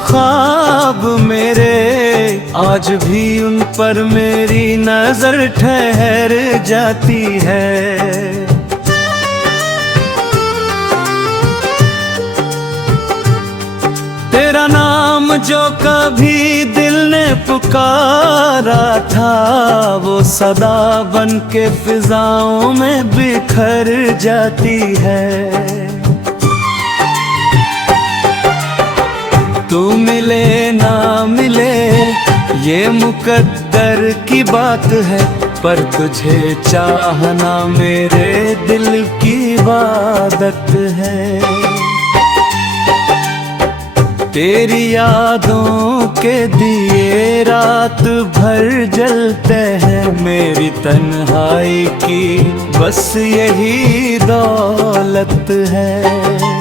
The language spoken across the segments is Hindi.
ख्वाब मेरे, आज भी उन पर मेरी नजर ठहर जाती है। तेरा नाम जो कभी दिल ने पुकारा था, वो सदा बन के फिजाओं में बिखर जाती है। तू मिले ना मिले ये मुकद्दर की बात है, पर तुझे चाहना मेरे दिल की इबादत है। तेरी यादों के दिए रात भर जलते हैं, मेरी तन्हाई की बस यही दौलत है।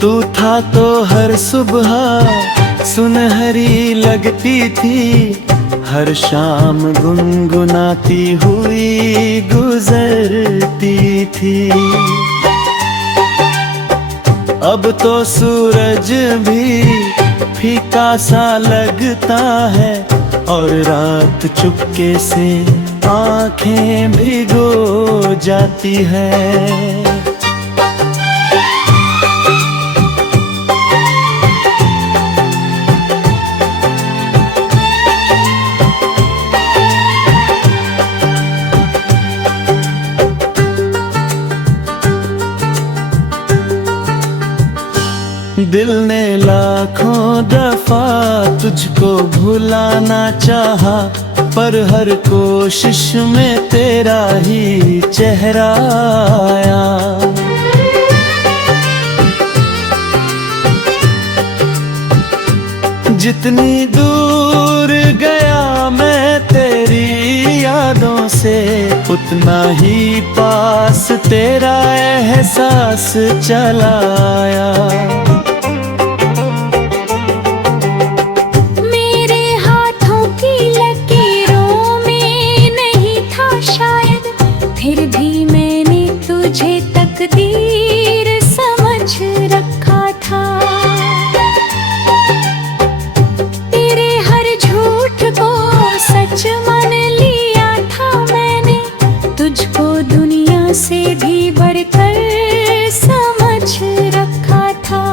तू था तो हर सुबह सुनहरी लगती थी, हर शाम गुनगुनाती हुई गुजरती थी। अब तो सूरज भी फीका सा लगता है, और रात चुपके से आंखें भिगो जाती है। दिल ने लाखों दफा तुझको भुलाना चाहा, पर हर कोशिश में तेरा ही चेहरा आया। जितनी दूर गया मैं तेरी यादों से, उतना ही पास तेरा एहसास चला आया। तकदीर समझ रखा था, तेरे हर झूठ को सच मान लिया था मैंने, तुझको दुनिया से भी बढ़कर समझ रखा था।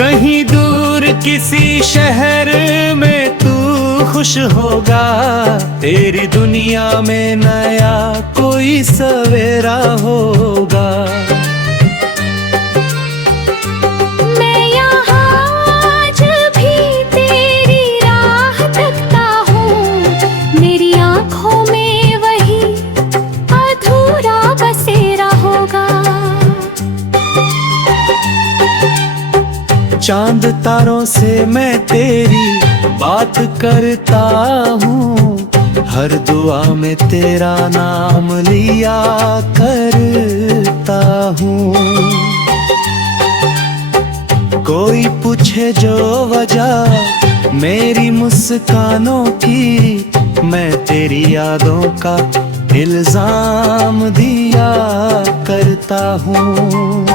कहीं दूर किसी शहर में तू खुश होगा, तेरी दुनिया में नया कोई सवेरा होगा। मैं यहाँ आज भी तेरी राह तकता हूँ, मेरी आँखों में वही अधूरा बसेरा होगा। चांद तारों से मैं तेरी बात करता हूँ, हर दुआ में तेरा नाम लिया करता हूँ। कोई पूछे जो वजह मेरी मुस्कानों की, मैं तेरी यादों का इल्जाम दिया करता हूँ।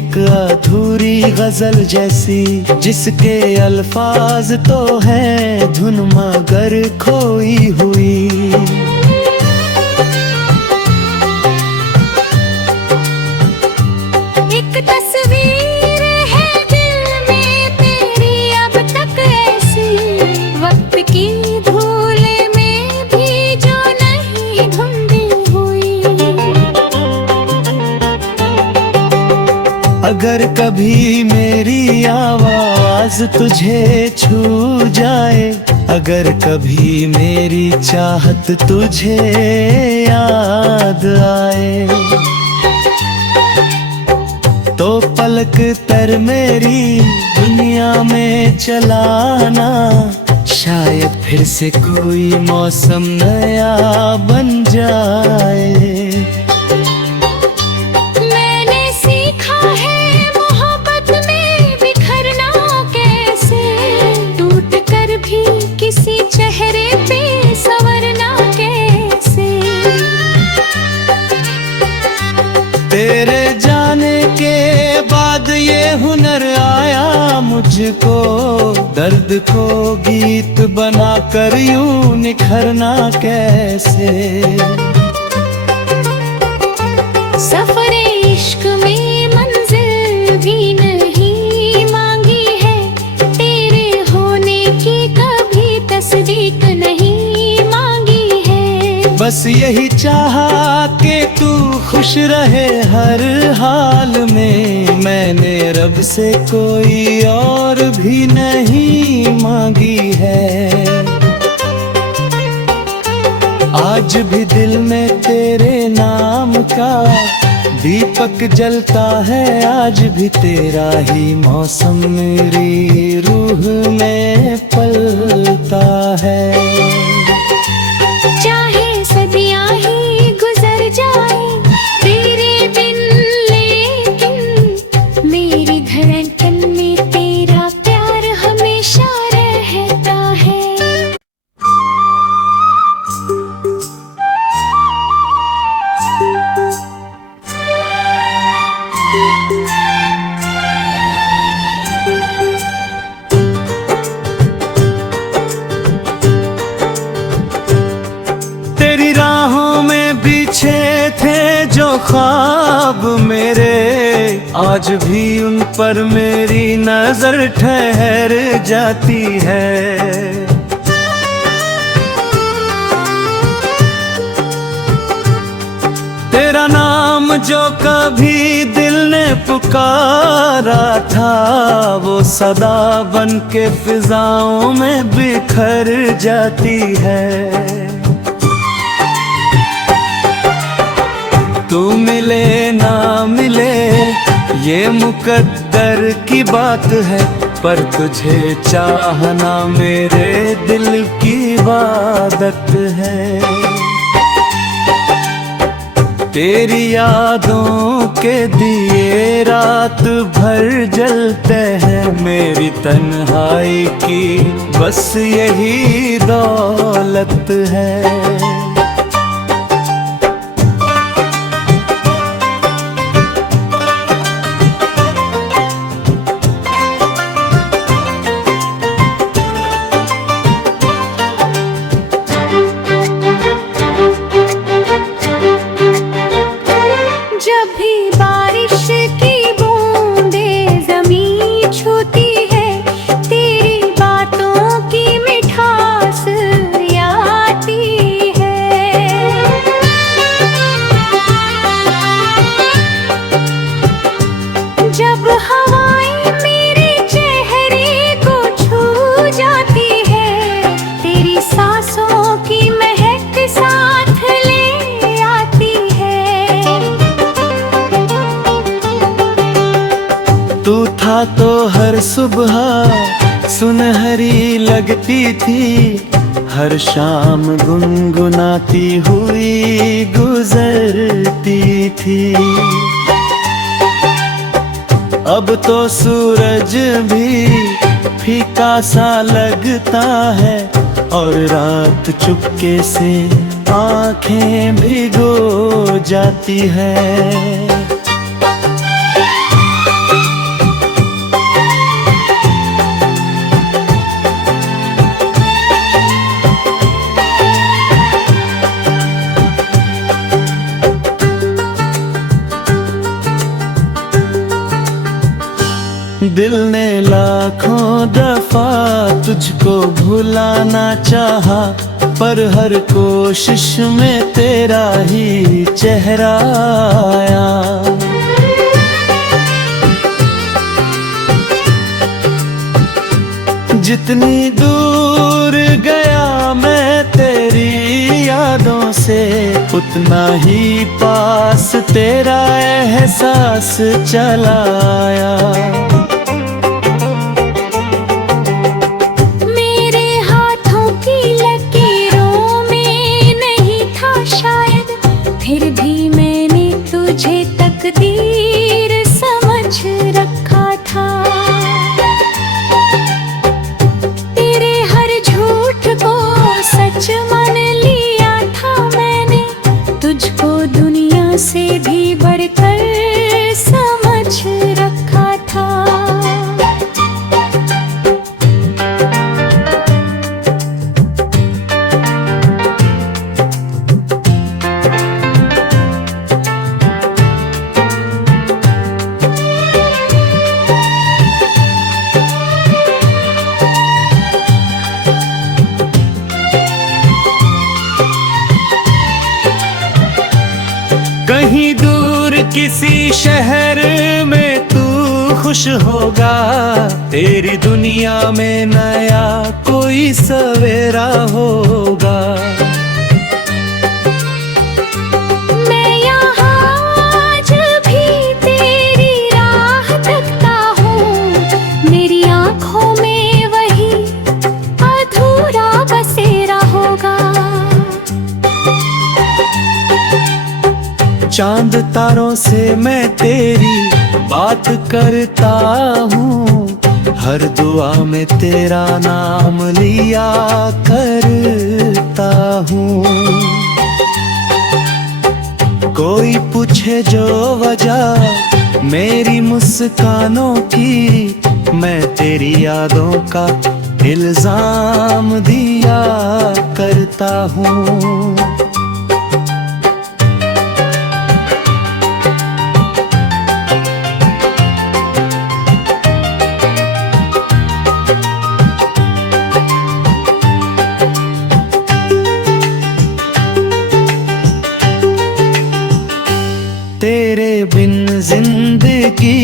एक अधूरी गजल जैसी, जिसके अल्फाज तो हैं धुन मगर खोई हुई। एक तस्वीर है दिल में तेरी अब तक ऐसी, वक्त की धूल में भी जो नहीं धुंधी हुई। अगर कभी मेरी आवाज तुझे छू जाए, अगर कभी मेरी चाहत तुझे याद आए, तो पलक तर मेरी दुनिया में चलाना, शायद फिर से कोई मौसम नया बन जाए। मैंने सीखा है मोहब्बत में बिखरना कैसे, टूट कर भी किसी चेहरे पे संवरना कैसे। तेरे जाने के बाद ये हुनर आया मुझको, दर्द को गीत बनाकर यूं निखरना कैसे। सफरे इश्क में मंजिल भी नहीं मांगी है, तेरे होने की कभी तस्दीक नहीं मांगी है। बस यही चाहा कि तू खुश रहे हर हाल में, मैंने रब से कोई और भी नहीं मांगी है। आज भी दिल में तेरे नाम का दीपक जलता है, आज भी तेरा ही मौसम मेरी रूह में पलता है। चाहे सदियां ही गुजर जाए तेरे बिन, लेकिन मेरी धड़कन में तेरा प्यार हमेशा रहता है। तेरी राहों में बिछे थे जो ख्वाब मेरे, आज भी उन पर मेरी नजर ठहर जाती है। तेरा नाम जो कभी दिल ने पुकारा था, वो सदा बन के फिजाओं में बिखर जाती है। तू मिले ना मिले ये मुकद्दर की बात है, पर तुझे चाहना मेरे दिल की इबादत है। तेरी यादों के दिए रात भर जलते हैं, मेरी तन्हाई की बस यही दौलत है। जब भी बारिश की बूंदें ज़मीं छूती है, तेरी बातों की मिठास आती है। जब हवाएं मेरे चेहरे को छू जाती है, तेरी सांसों की महक साथ ले आती है। तू था तो हर सुबह सुनहरी लगती थी, हर शाम गुनगुनाती हुई गुजरती थी। अब तो सूरज भी फीका सा लगता है, और रात चुपके से आंखें भिगो जाती है। दिल ने लाखों दफा तुझको भुलाना चाहा, पर हर कोशिश में तेरा ही चेहरा आया। जितनी दूर गया मैं तेरी यादों से, उतना ही पास तेरा एहसास चला आया। मेरे हाथों की लकीरों में नहीं था शायद, फिर भी मैंने तुझे तकदीर समझ रखा था। तेरे हर झूठ को सच मान लिया था मैंने, तुझको दुनिया से भी बढ़कर समझ रखा था। कहीं दूर किसी शहर में तू खुश होगा, तेरी दुनिया में नया कोई सवेरा होगा। मैं यहाँ आज भी तेरी राह तकता हूँ, मेरी आँखों में वही अधूरा बसेरा होगा। चांद तारों से मैं तेरी बात करता हूँ, हर दुआ में तेरा नाम लिया करता हूँ। कोई पूछे जो वजह मेरी मुस्कानों की, मैं तेरी यादों का इल्जाम दिया करता हूँ। तेरे बिन जिंदगी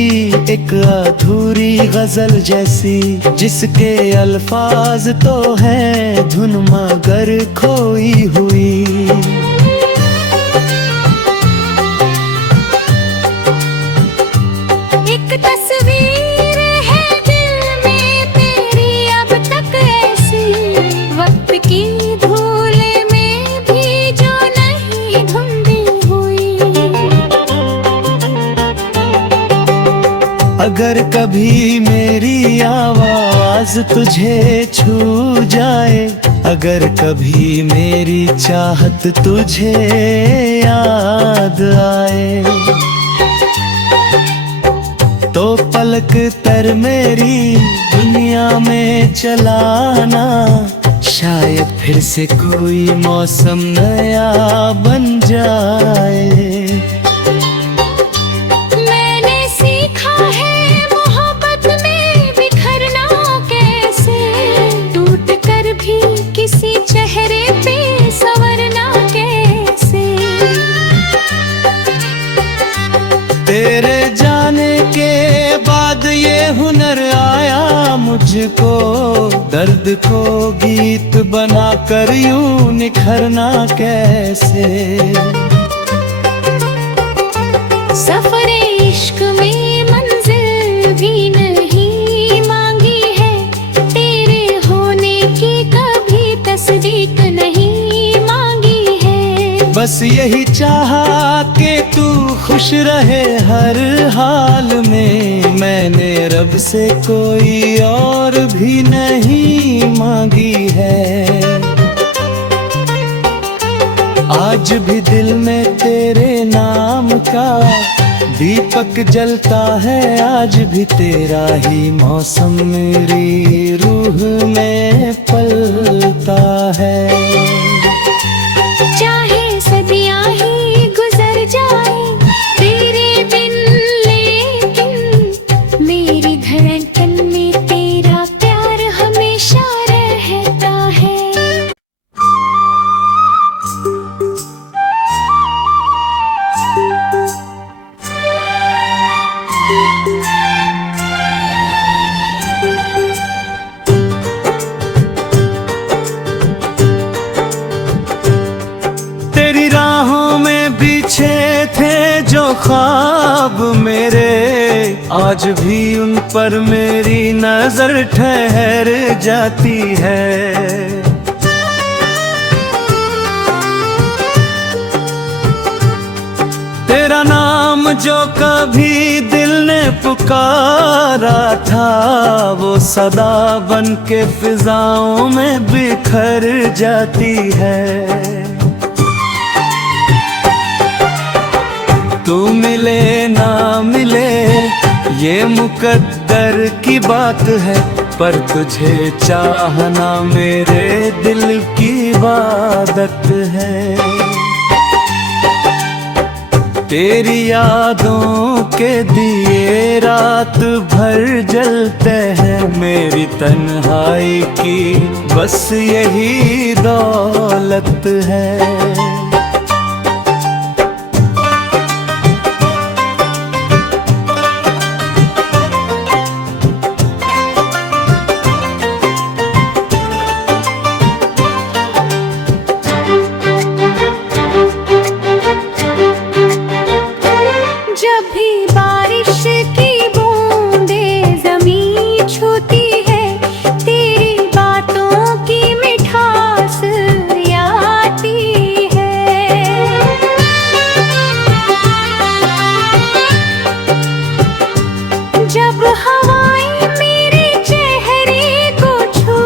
एक अधूरी गजल जैसी, जिसके अल्फाज तो हैं धुन मगर खोई हुई। एक तस्वीर है दिल में तेरी अब तक ऐसी, वक्त की धूल में भी जो नहीं धुंधी हुई। अगर कभी मेरी आवाज तुझे छू जाए, अगर कभी मेरी चाहत तुझे याद आए, तो पलक तर मेरी दुनिया में चलाना, शायद फिर से कोई मौसम नया बन जाए। मैंने सीखा है मोहब्बत में बिखरना कैसे, टूट कर भी किसी चेहरे पे संवरना कैसे। तेरे जाने के बाद ये हुनर आया मुझको, दर्द को गीत बनाकर यूं निखरना कैसे। सफरे इश्क में मंजिल भी नहीं मांगी है, तेरे होने की कभी तस्दीक नहीं मांगी है। बस यही चाहा कि तू खुश रहे हर हाल में, मैंने रब से कोई और भी नहीं मांगी है। आज भी दिल में तेरे नाम का दीपक जलता है, आज भी तेरा ही मौसम मेरी रूह में पलता है। चाहे सदियां ही गुजर जाए तेरे बिन, लेकिन मेरी धड़कन ख्वाब मेरे, आज भी उन पर मेरी नजर ठहर जाती है। तेरा नाम जो कभी दिल ने पुकारा था, वो सदा बन के फिजाओं में बिखर जाती है। तू मिले ना मिले ये मुकद्दर की बात है, पर तुझे चाहना मेरे दिल की इबादत है। तेरी यादों के दिए रात भर जलते हैं, मेरी तन्हाई की बस यही दौलत है। जब भी बारिश की बूंदें ज़मीं छूती है, तेरी बातों की मिठास आती है। जब हवाएं मेरे चेहरे को छू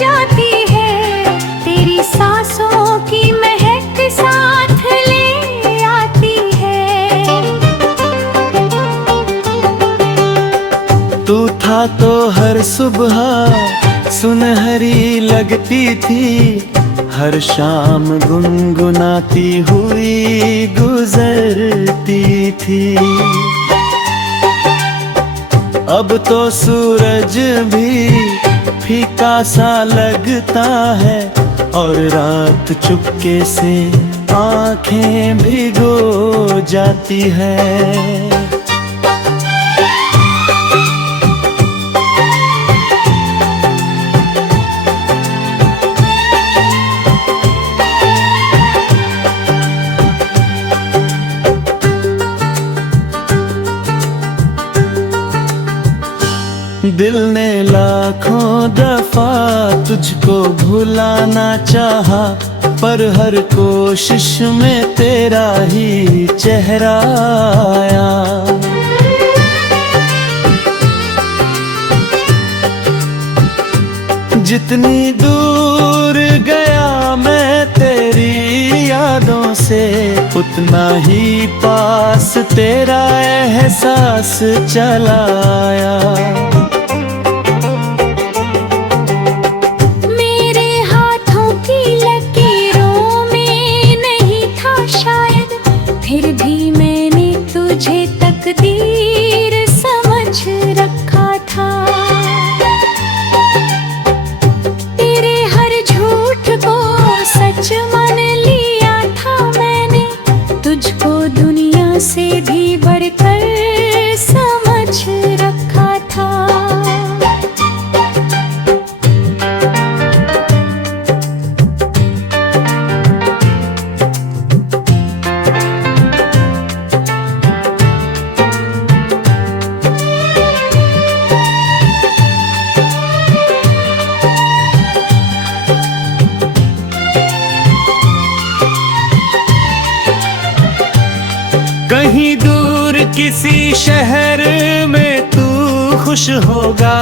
जाती है, तेरी सांसों की महक साथ ले आती है। तू था तो हर सुबह सुनहरी लगती थी, हर शाम गुनगुनाती हुई गुजरती थी। अब तो सूरज भी फीका सा लगता है, और रात चुपके से आंखें भिगो जाती है। दिल ने लाखों दफा तुझको भुलाना चाहा, पर हर कोशिश में तेरा ही चेहरा आया। जितनी दूर गया मैं तेरी यादों से, उतना ही पास तेरा एहसास चला आया। फिर भी मैंने तुझे तकदीर समझ रखा था। तेरे हर झूठ को सच मान लिया था मैंने, तुझको दुनिया से भी बढ़कर समझ रखा था। कहीं दूर किसी शहर में तू खुश होगा,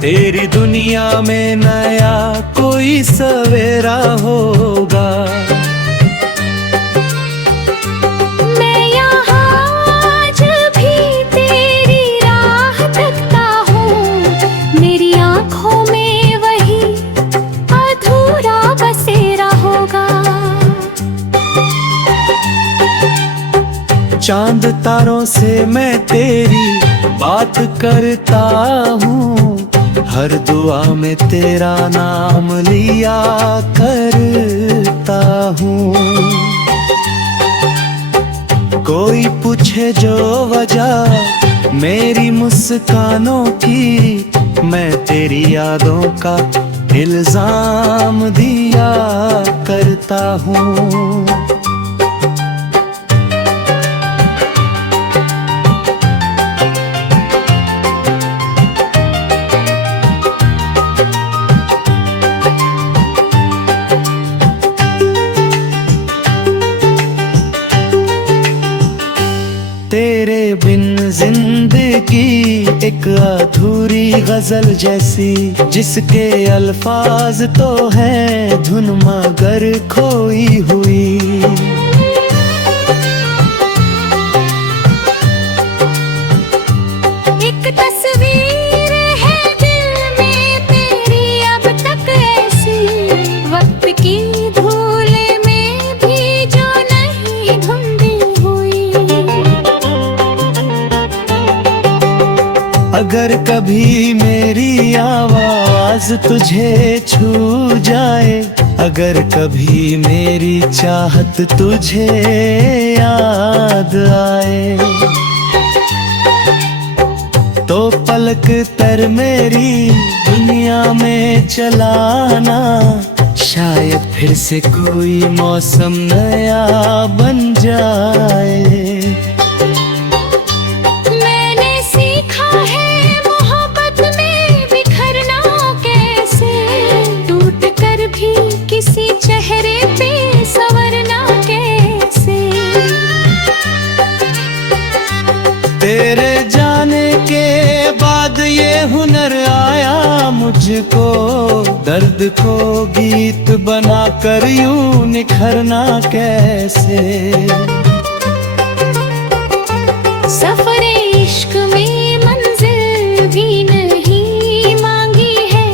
तेरी दुनिया में नया कोई सवेरा होगा। मैं यहाँ आज भी तेरी राह तकता हूँ, मेरी आँखों में वही अधूरा बसेरा होगा। चांद तारों से मैं तेरी बात करता हूँ, हर दुआ में तेरा नाम लिया करता हूँ। कोई पूछे जो वजह मेरी मुस्कानों की, मैं तेरी यादों का इल्जाम दिया करता हूँ। एक अधूरी गजल जैसी, जिसके अल्फाज तो हैं धुन मगर खोई हुई। एक तस्वीर है दिल में तेरी अब तक ऐसी, वक्त की धूल में भी जो नहीं धुंधली हुई। अगर कभी मेरी आवाज तुझे छू जाए, अगर कभी मेरी चाहत तुझे याद आए, तो पलक तर मेरी दुनिया में चलाना, शायद फिर से कोई मौसम नया बन जाए। मैंने सीखा है मोहब्बत में बिखरना कैसे, टूट कर भी किसी चेहरे पे संवरना कैसे। तेरे जाने के बाद ये हुनर आया मुझको, दर्द को गीत बनाकर यूं निखरना कैसे। सफरे इश्क में मंजिल भी नहीं मांगी है,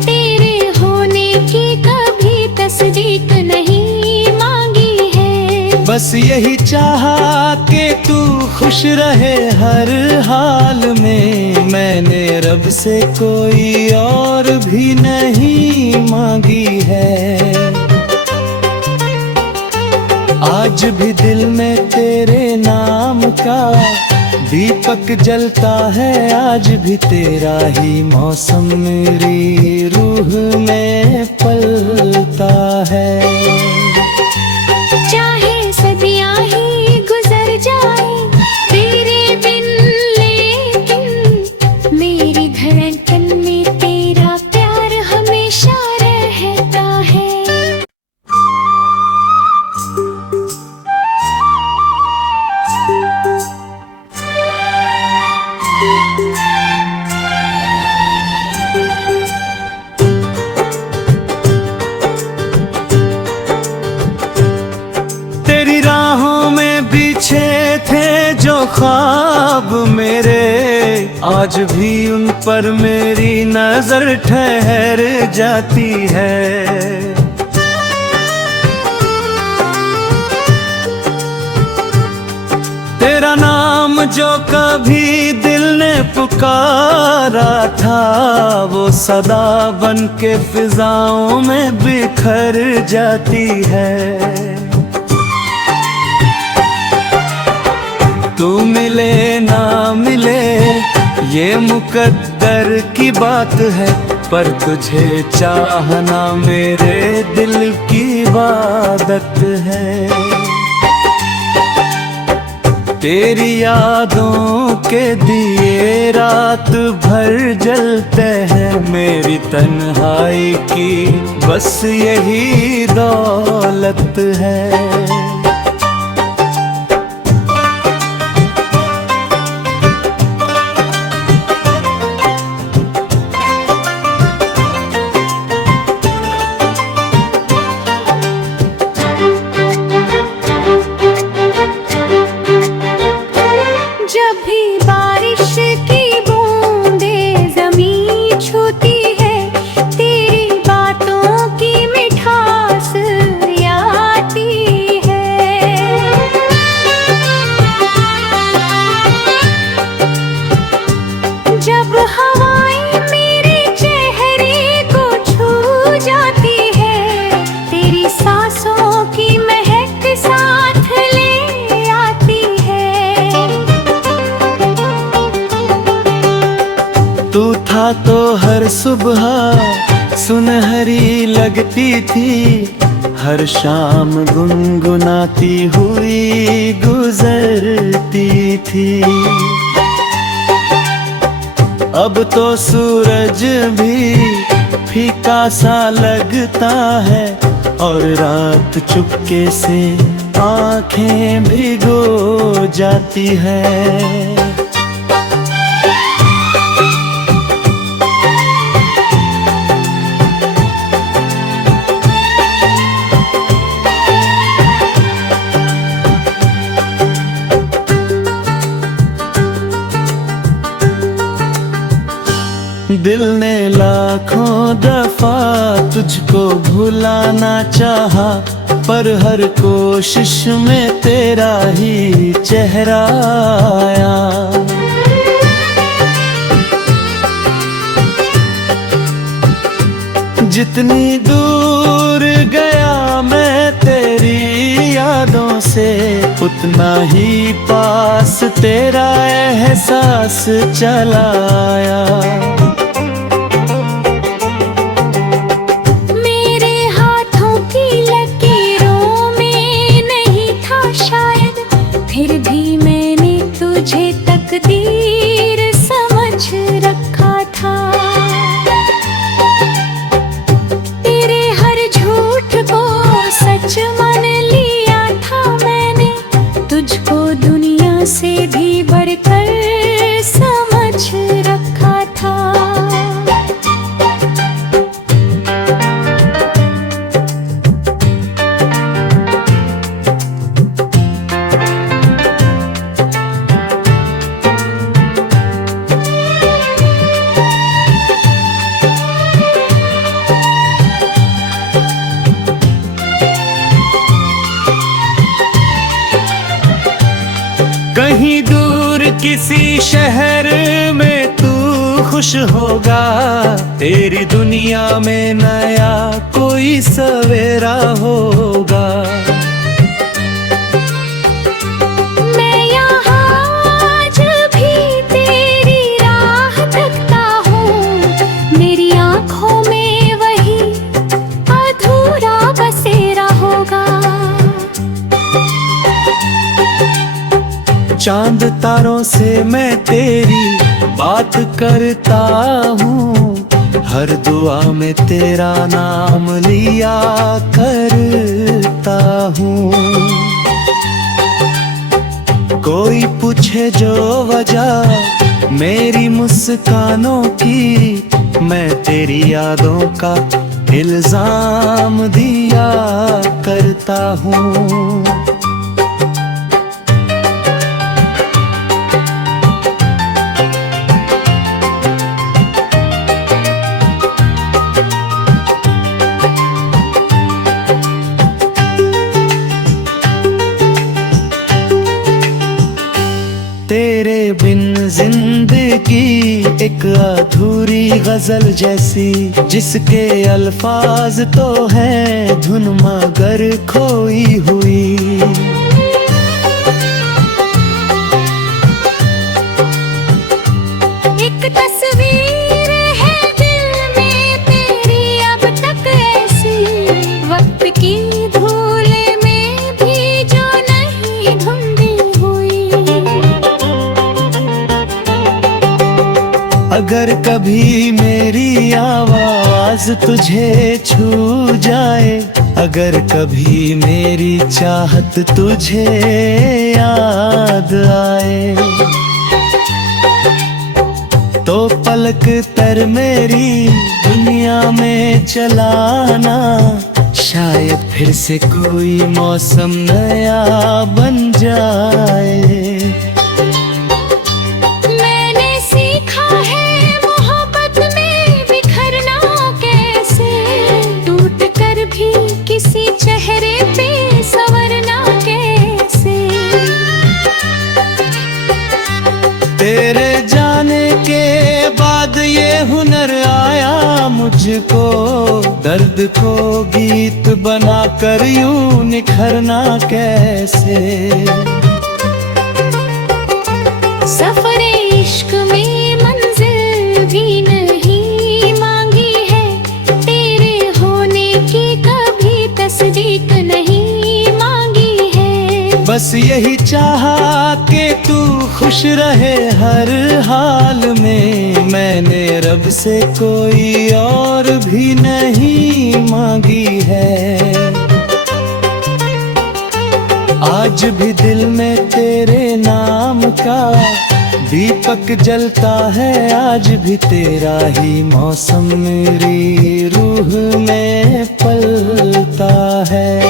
तेरे होने की कभी तस्दीक नहीं मांगी है। बस यही चाहा कि तू खुश रहे हर हाल में, मैंने रब से कोई और भी नहीं मांगी है। आज भी दिल में तेरे नाम का दीपक जलता है, आज भी तेरा ही मौसम मेरी रूह में पलता है। चाहे सदियां ही गुजर जाए तेरे बिन, लेकिन मेरी धड़कन में तेरा प्यार हमेशा रहता है। तेरी राहों में बिछे थे जो ख्वाब मेरे, आज भी उन पर मेरी नजर ठहर जाती है। तेरा नाम जो कभी दिल ने पुकारा था, वो सदा बन के फिजाओं में बिखर जाती है। तू मिले ना मिले ये मुकद्दर की बात है, पर तुझे चाहना मेरे दिल की इबादत है। तेरी यादों के दिए रात भर जलते हैं, मेरी तन्हाई की बस यही दौलत है। जब भी बारिश की बूंदें ज़मीं छूती है, तेरी बातों की मिठास आती है। जब हवाएं मेरे चेहरे को छू जाती है, तेरी सांसों की महक साथ ले आती है। तू था तो हर सुबह सुनहरी लगती थी, हर शाम गुनगुनाती हुई गुजरती थी। अब तो सूरज भी फीका सा लगता है, और रात चुपके से आंखें भिगो जाती है। दिल ने लाखों दफा तुझको भुलाना चाहा, पर हर कोशिश में तेरा ही चेहरा आया। जितनी दूर गया मैं तेरी यादों से, उतना ही पास तेरा एहसास चला आया। मेरे हाथों की लकीरों में नहीं था शायद, फिर भी मैंने तुझे तकदीर समझ रखा था। तेरे हर झूठ को सच मान लिया था मैंने, तुझको दुनिया से भी बढ़कर समझ रखा था। कहीं दूर किसी शहर में तू खुश होगा, तेरी दुनिया में नया कोई सवेरा होगा। मैं यहाँ आज भी तेरी राह तकता हूँ, मेरी आँखों में वही अधूरा बसेरा होगा। चांद तारों से मैं तेरी बात करता हूँ, हर दुआ में तेरा नाम लिया करता हूँ। कोई पूछे जो वजह मेरी मुस्कानों की, मैं तेरी यादों का इल्जाम दिया करता हूँ। तेरे बिन जिंदगी एक अधूरी गजल जैसी, जिसके अल्फाज तो हैं धुन मगर खोई हुई। एक तस्वीर है दिल में तेरी अब तक ऐसी, वक्त की धूल में भी जो नहीं धुंधी हुई। अगर कभी मेरी आवाज तुझे छू जाए, अगर कभी मेरी चाहत तुझे याद आए, तो पलक तर मेरी दुनिया में चलाना, शायद फिर से कोई मौसम नया बन जाए। मैंने सीखा है मोहब्बत में बिखरना कैसे, टूट कर भी किसी चेहरे पे संवरना कैसे। तेरे जाने के बाद ये हुनर आया मुझको, दर्द को गीत बनाकर यूं निखरना कैसे। सफरे इश्क में मंजिल भी नहीं मांगी है, तेरे होने की कभी तस्दीक नहीं मांगी है। बस यही चाहा कि तू खुश रहे हर हाल में, मैंने रब से कोई और भी नहीं मांगी है। आज भी दिल में तेरे नाम का दीपक जलता है, आज भी तेरा ही मौसम मेरी रूह में पलता है।